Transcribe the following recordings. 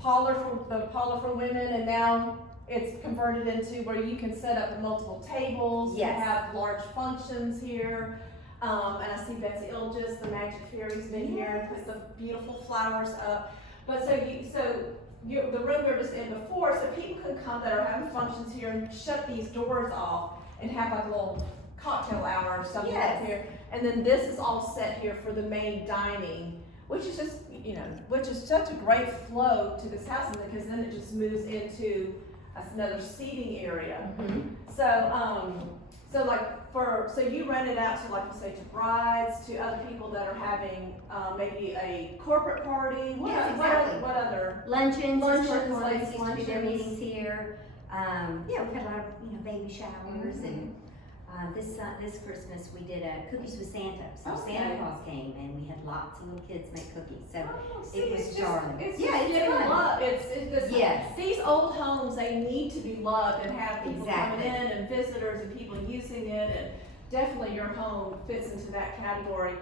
parlor for women, and now it's converted into where you can set up multiple tables. Yes. You have large functions here. And I see Betsy Illges, the Magic Fairy's been here, put the beautiful flowers up. But the room we were just in before, so people can come that are having functions here and shut these doors off and have like a little cocktail hour or something up here. And then this is all set here for the main dining, which is just, which is such a great flow to this house, because then it just moves into another seating area. So you rent it out to, like you say, to brides, to other people that are having maybe a corporate party. What other luncheons, ladies' luncheons, their meetings here. We've had a lot of baby showers, and this Christmas we did cookies with Santa. So Santa Claus came, and we had lots of little kids make cookies. So it was darling. It's giving love. These old homes, they need to be loved and have people coming in and visitors and people using it, and definitely your home fits into that category.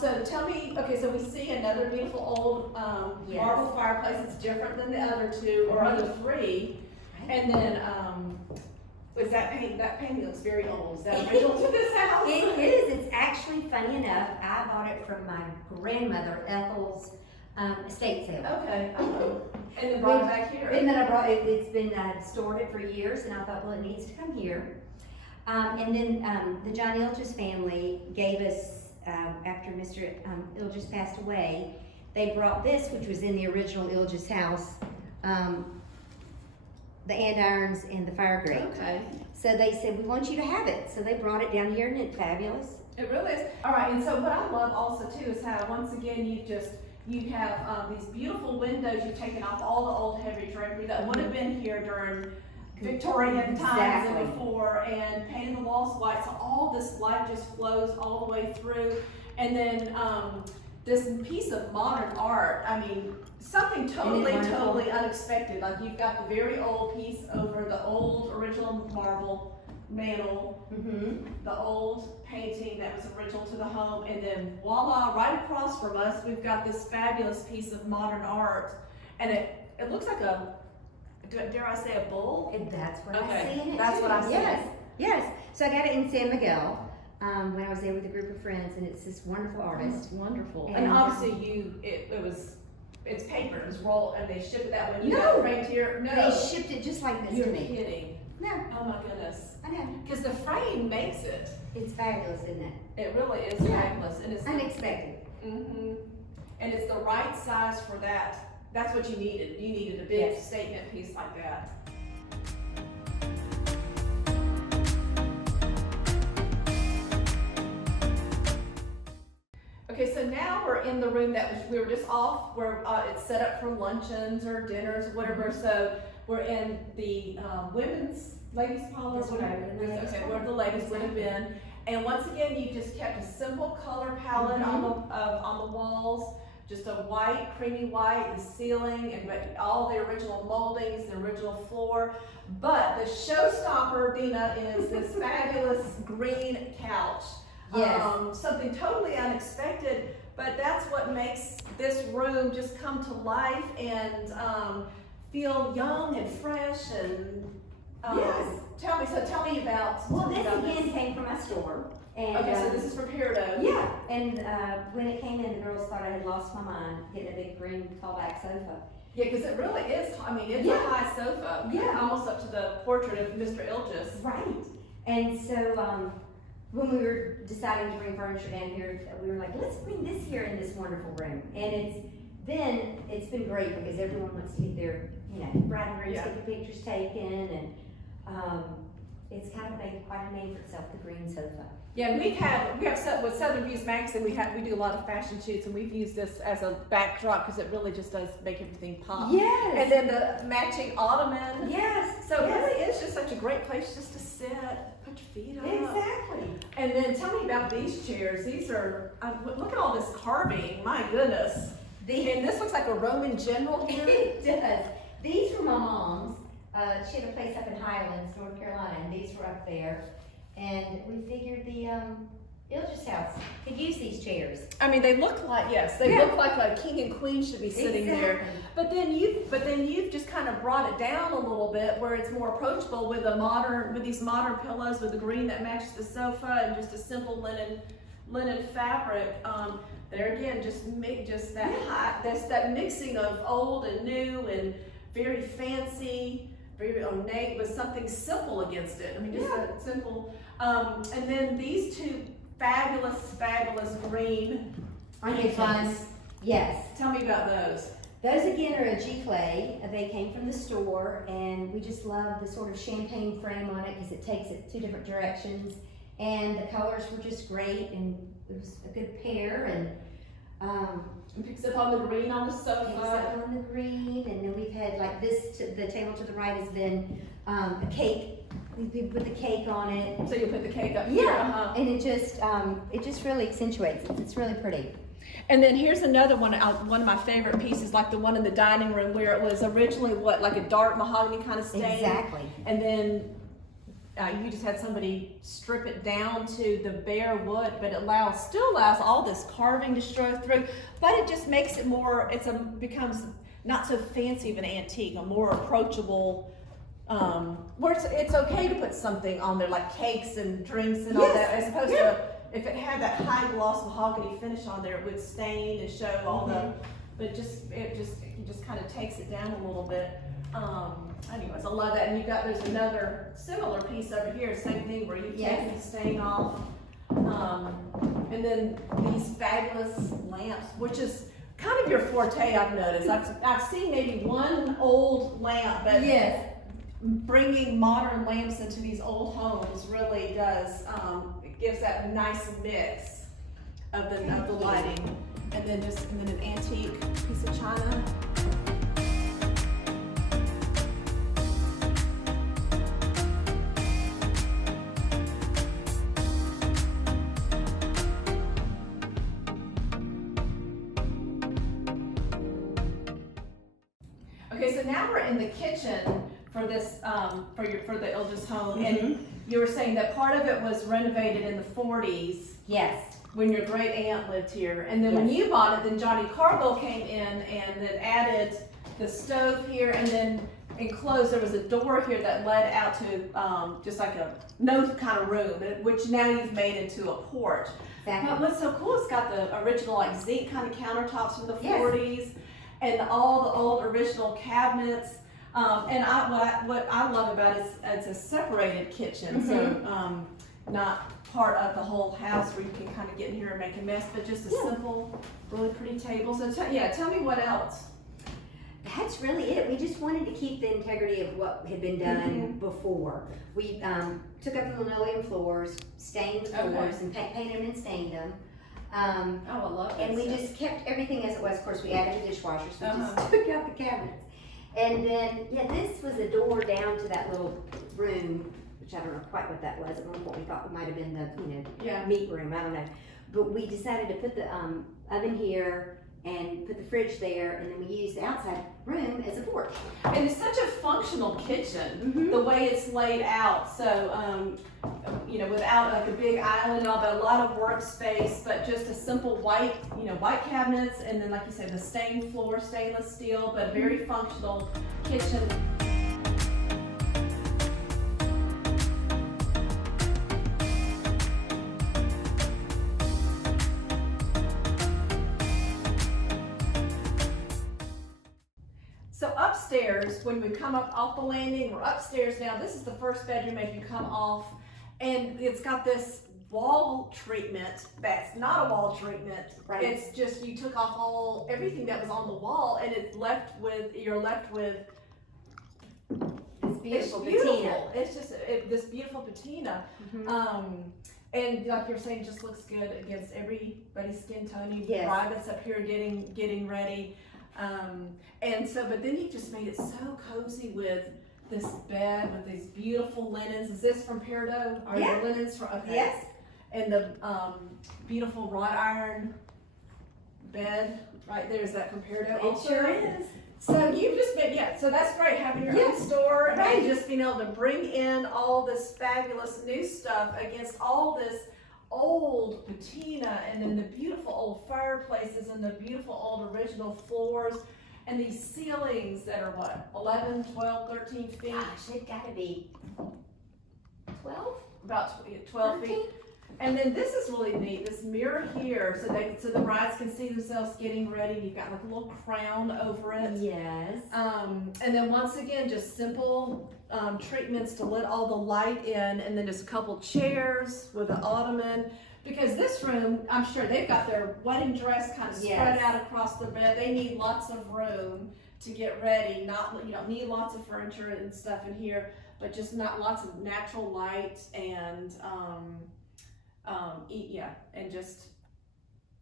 So tell me, so we see another beautiful old marble fireplace. It's different than the other two or other three, and then was that painting looks very old. Is that original to this house? It is. It's actually, funny enough, I bought it from my grandmother Ethel's estate sale. Okay. And then brought it back here. And then I brought it. It's been stored it for years, and I thought, well, it needs to come here. And then the John Illges family gave us, after Mr. Illges passed away, they brought this, which was in the original Illges house, the andirons and the fire grate. Okay. So they said, we want you to have it. So they brought it down here, and it's fabulous. It really is. All right, and so what I love also too is how, once again, you have these beautiful windows. You've taken off all the old heavy drapery that would have been here during Victorian times and before, and painted the walls white, so all this light just flows all the way through. And then this piece of modern art, I mean, something totally unexpected. Like, you've got the very old piece over the old original marble mantle, the old painting that was original to the home, and then voila, right across from us, we've got this fabulous piece of modern art, and it looks like dare I say a bull? And that's what I see in it. That's what I see. Yes. So I got it in San Miguel when I was there with a group of friends, and it's this wonderful artist. It's wonderful. And obviously it's paper, it was rolled, and they shipped it that way. You got it framed here? No. They shipped it just like this You're to me. kidding. No. Oh my goodness. I know. Because the frame makes it. It's fabulous, isn't it? It really is fabulous. And it's unexpected. And it's the right size for that. That's what you needed. You needed a big statement piece like that. Okay, so now we're in the room we were just off, where it's set up for luncheons or dinners, whatever. So we're in the ladies' parlor, where the ladies would have been. And once again, you just kept a simple color palette on the walls. Just a white, creamy white, the ceiling, and all the original moldings, the original floor. But the showstopper, Dina, is this fabulous green couch. Yes. Something totally unexpected, but that's what makes this room just come to life and feel young and fresh. And tell me about. Well, this again came from my store. And, so this is from Peridot. Yeah, and when it came in, the girls thought I had lost my mind getting a big green tallback sofa. Yeah, because it really is. I mean, it's a high sofa. Yeah, almost up to the portrait of Mr. Illges. Right. And so when we were deciding to bring furniture down here, we were like, let's bring this here in this wonderful room. And it's been great because everyone wants to get their bride and grooms get the pictures taken, and it's kind of made quite a name for itself, the green sofa. Yeah, we have with Southern Views magazine. We do a lot of fashion shoots, and we've used this as a backdrop because it really just does make everything pop. Yes. And then the matching ottoman. Yes. So it really is just such a great place just to sit, put your feet up. Exactly. And then tell me about these chairs. These are look at all this carving. My goodness. And this looks like a Roman general here. It does. These were my mom's. She had a place up in Highlands, North Carolina, and these were up there. And we figured Illges House could use these chairs. I mean, they look like, yes, they look like a king and queen should be sitting there. But then you've just kind of brought it down a little bit where it's more approachable with these modern pillows with the green that matches the sofa and just a simple linen fabric. There again, just that mixing of old and new and very fancy, very ornate with something simple against it. I mean, just that simple. And then these two fabulous green. Aren't they fun? Yes. Tell me about those. Those again are a G-clay. They came from the store, and we just love the sort of champagne frame on it because it takes it 2 different directions. And the colors were just great, and it was a good pair. And it picks up on the green on the sofa. Picks up on the green, and then we've had like this. The table to the right has been a cake. We put the cake on it. So you put the cake up here. Yeah, and it just really accentuates it. It's really pretty. And then here's another one of my favorite pieces, like the one in the dining room where it was originally like a dark mahogany kind of stain. Exactly. And then you just had somebody strip it down to the bare wood, but it still allows all this carving to show through, but it just makes it more, becomes not so fancy of an antique, a more approachable, where it's okay to put something on there like cakes and drinks and all that, as opposed to if it had that high gloss mahogany finish on there, it would stain and show all but it just kind of takes it down a little bit. Anyways, I love that. And there's another similar piece over here, same thing where you've taken the stain off. And then these fabulous lamps, which is kind of your forte, I've noticed. I've seen maybe one old lamp, but bringing modern lamps into these old homes really does, it gives that nice mix of the lighting. And then an antique piece of china. Okay, so now we're in the kitchen for this, for the Illges home, and you were saying that part of it was renovated in the 40s. Yes. When your great aunt lived here, and then when you bought it, then Johnny Cargill came in and then added the stove here, and then enclosed there was a door here that led out to just like a no kind of room, which now you've made into a porch. Exactly. But what's so cool? It's got the original like zinc kind of countertops from the 40s. And all the old original cabinets, and what I love about it is it's a separated kitchen, so not part of the whole house where you can kind of get in here and make a mess, but just a simple, really pretty table. So tell me what else. That's really it. We just wanted to keep the integrity of what had been done before. We took up the linoleum floors, stained the floors, and painted them and stained them. I love it. And we just kept everything as it was. Of course, we added a dishwasher, so we just took out the cabinets. And then, this was a door down to that little room, which I don't know quite what that was. At one point, we thought it might have been the meat room. I don't know. But we decided to put the oven here and put the fridge there, and then we used the outside room as a porch. And it's such a functional kitchen, the way it's laid out. So, without like a big island and all, but a lot of workspace, but just a simple white cabinets, and then like you said, the stained floor, stainless steel, but very functional kitchen. So upstairs, when we come up off the landing, we're upstairs now. This is the first bedroom as you come off, and it's got this wall treatment that's not a wall treatment. Right. It's just you took off everything that was on the wall, and you're left with This beautiful beautiful. patina. It's just this beautiful patina. And like you're saying, just looks good against everybody's skin tone. Bride that's up here getting ready. But then you just made it so cozy with this bed with these beautiful linens. Is this from Peridot? Are your linens from? Okay. Yes. And the beautiful wrought iron bed right there. Is that from Peridot? It sure is. So you've just been, so that's great, having your own store and just being able to bring in all this fabulous new stuff against all this old patina, and then the beautiful old fireplaces, and the beautiful old original floors, and these ceilings that are what, 11, 12, 13 feet? Gosh, it gotta be 12? About 12 feet. And then this is really neat, this mirror here, so the brides can see themselves getting ready. You've got like a little crown over it. Yes. And then once again, just simple treatments to let all the light in, and then just a couple chairs with an ottoman. Because this room, I'm sure they've got their wedding dress kind of spread out across the bed. They need lots of room to get ready. You don't need lots of furniture and stuff in here, but just not lots of natural light and and just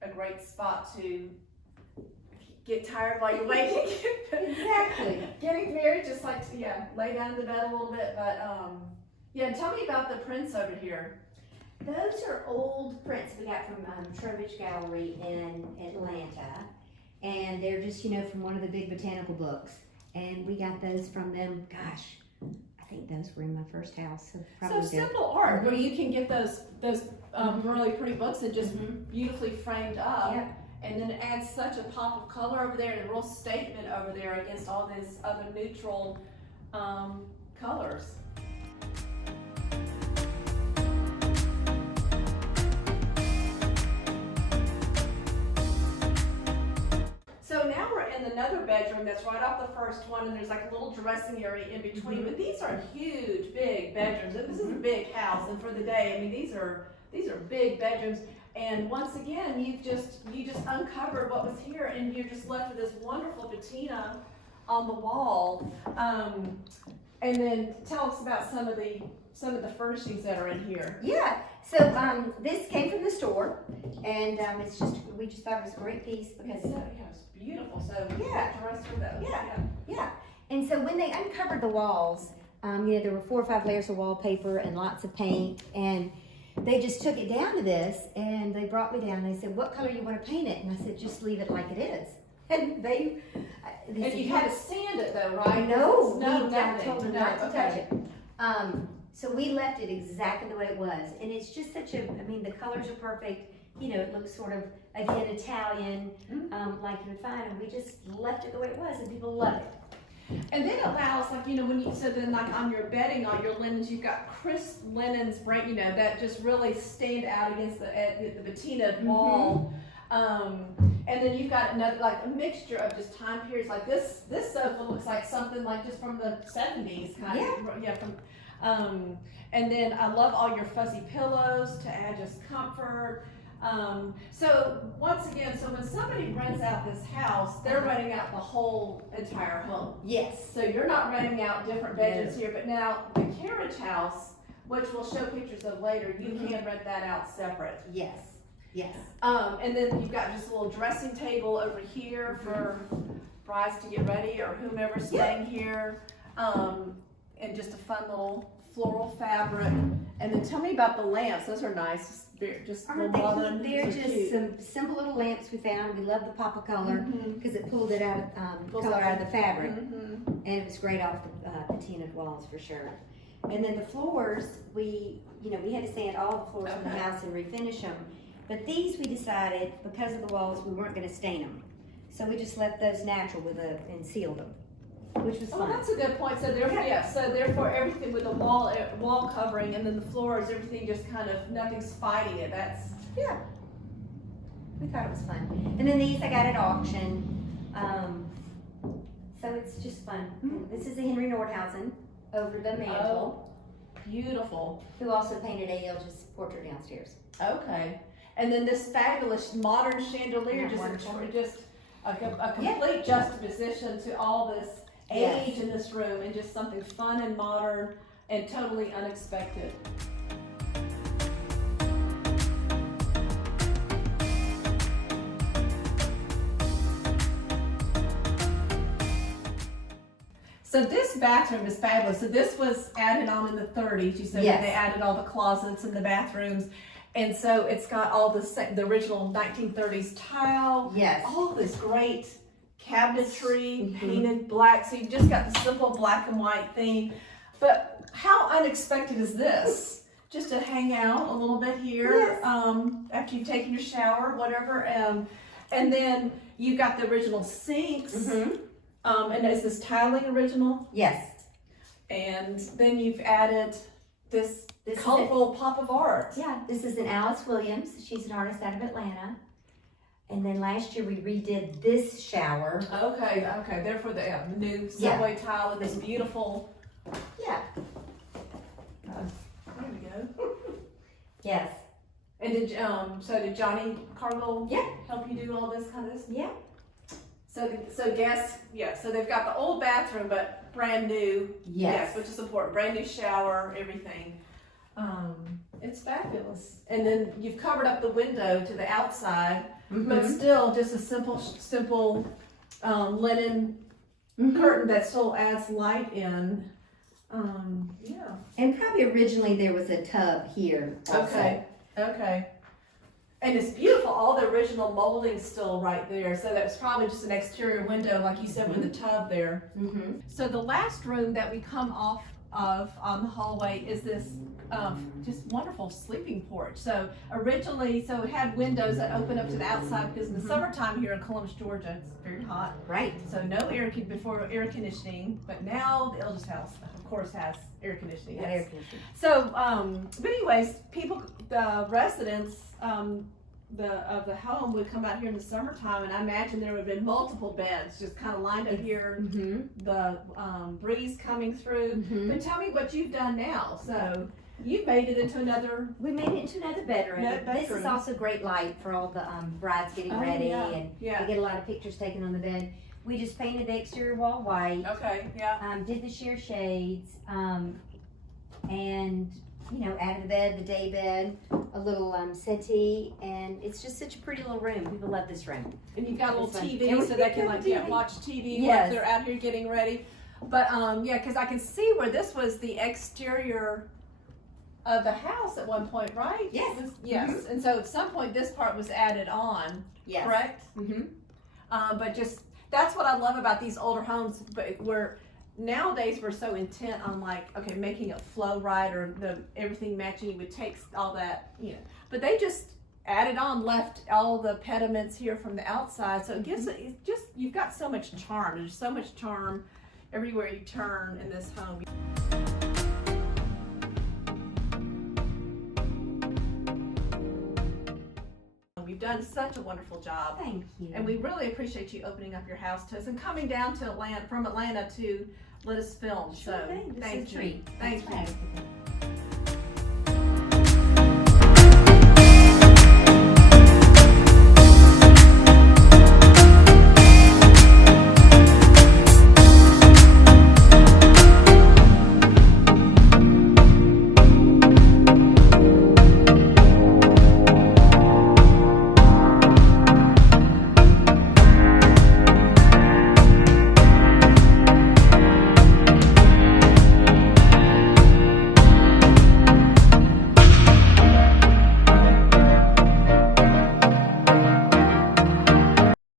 a great spot to get tired while you're waiting. Exactly. Getting married, just like lay down in the bed a little bit. But tell me about the prints over here. Those are old prints we got from Trowbridge Gallery in Atlanta, and they're just from one of the big botanical books, and we got those from them. Gosh, I think those were in my first house. So simple art where you can get those really pretty books and just beautifully framed up. Yeah. And then it adds such a pop of color over there and a real statement over there against all these other neutral colors. So now we're in another bedroom that's right off the first one, and there's like a little dressing area in between. But these are huge, big bedrooms. And this is a big house, and for the day, I mean, these are big bedrooms. And once again, you just uncovered what was here, and you're just left with this wonderful patina on the wall. And then tell us about some of the furnishings that are in here. Yeah. So this came from the store, and we just thought it was a great piece because It's beautiful. So dress for those. Yeah. And so when they uncovered the walls, there were 4 or 5 layers of wallpaper and lots of paint, and they just took it down to this, and they brought me down, and they said, "What color do you want to paint it?" And I said, "Just leave it like it is." And they And said, you had to sand it though, right? No, nothing. I told them not to touch it. So we left it exactly the way it was, and it's just the colors are perfect. It looks sort of, again, Italian, like you would find, and we just left it the way it was, and people love it. And then it allows, on your bedding, on your linens, you've got crisp linens, that just really stand out against the patina wall. And then you've got another, a mixture of just time periods. Like this sofa looks like something just from the 70s kind of. And then I love all your fuzzy pillows to add just comfort. So once again, when somebody rents out this house, they're renting out the whole entire home. Yes. So you're not renting out different bedrooms here, but now the carriage house, which we'll show pictures of later, you can rent that out separate. Yes. And then you've got just a little dressing table over here for brides to get ready or whomever's staying here. And just a fun little floral fabric. And then tell me about the lamps. Those are nice. They're just modern. They're just some simple little lamps we found. We love the pop of color because it pulled it out color out of the fabric, and it was great off the patinaed walls for sure. And then the floors, we had to sand all the floors in the house and refinish them. But these we decided because of the walls we weren't going to stain them, so we just left those natural and sealed them, which was fun. Oh, that's a good point. So therefore everything with the wall covering, and then the floors, everything just kind of, nothing's fighting it. We thought it was fun. And then these I got at auction. So it's just fun. This is a Henry Nordhausen over the mantle. Oh, beautiful. Who also painted Illges' portrait downstairs. Okay. And then this fabulous modern chandelier, just a complete juxtaposition to all this age in this room, and just something fun and modern and totally unexpected. So this bathroom is fabulous. So this was added on in the 30s. You said that they added all the closets and the bathrooms. And so it's got all the original 1930s tile. Yes. All this great cabinetry, painted black. So you've just got the simple black and white theme. But how unexpected is this? just to hang out a little bit here. Yes. After you've taken your shower, whatever. And then you've got the original sinks. And is this tiling original? Yes. And then you've added this This is colorful pop of art. Yeah, this is an Alice Williams. She's an artist out of Atlanta. And then last year we redid this shower. Okay, therefore the new subway tile and this beautiful. Yeah. There we go. Yes. And did Johnny Cargill help you do all this kind of stuff? Yeah. So they've got the old bathroom but brand new. Yes. Which is important. Brand new shower, everything. It's fabulous. And then you've covered up the window to the outside, but still just a simple linen curtain that still adds light in. And probably originally there was a tub here also. Okay. And it's beautiful. All the original molding's still right there. So that was probably just an exterior window, like you said, with the tub there. So the last room that we come off of on the hallway is this just wonderful sleeping porch. So originally, it had windows that open up to the outside because in the summertime here in Columbus, Georgia, it's very hot. Right. So no air conditioning, but now the Illges house, of course, has air conditioning. Air conditioning. So, but anyways, the residents of the home would come out here in the summertime, and I imagine there would have been multiple beds just kind of lined up here, the breeze coming through. But tell me what you've done now. So you've made it into another. We made it into another bedroom. This is also great light for all the brides getting ready, and we get a lot of pictures taken on the bed. We just painted the exterior wall white. Okay, did the sheer shades, and added the bed, the day bed, a little settee, and it's just such a pretty little room. People love this room. And you've got a little TV And so they can watch TV while they're out here getting ready. But because I can see where this was the exterior of the house at one point, right? Yes. Yes. And so at some point this part was added on. Yes. Correct? But just that's what I love about these older homes, but nowadays we're so intent on making it flow right or everything matching. You would take all that, but they just added on, left all the pediments here from the outside. So it gives you've got so much charm. There's so much charm everywhere you turn in this home. You've done such a wonderful job. Thank you. And we really appreciate you opening up your house to us and coming down to from Atlanta to let us film. Sure thing. This is a treat. Thank you.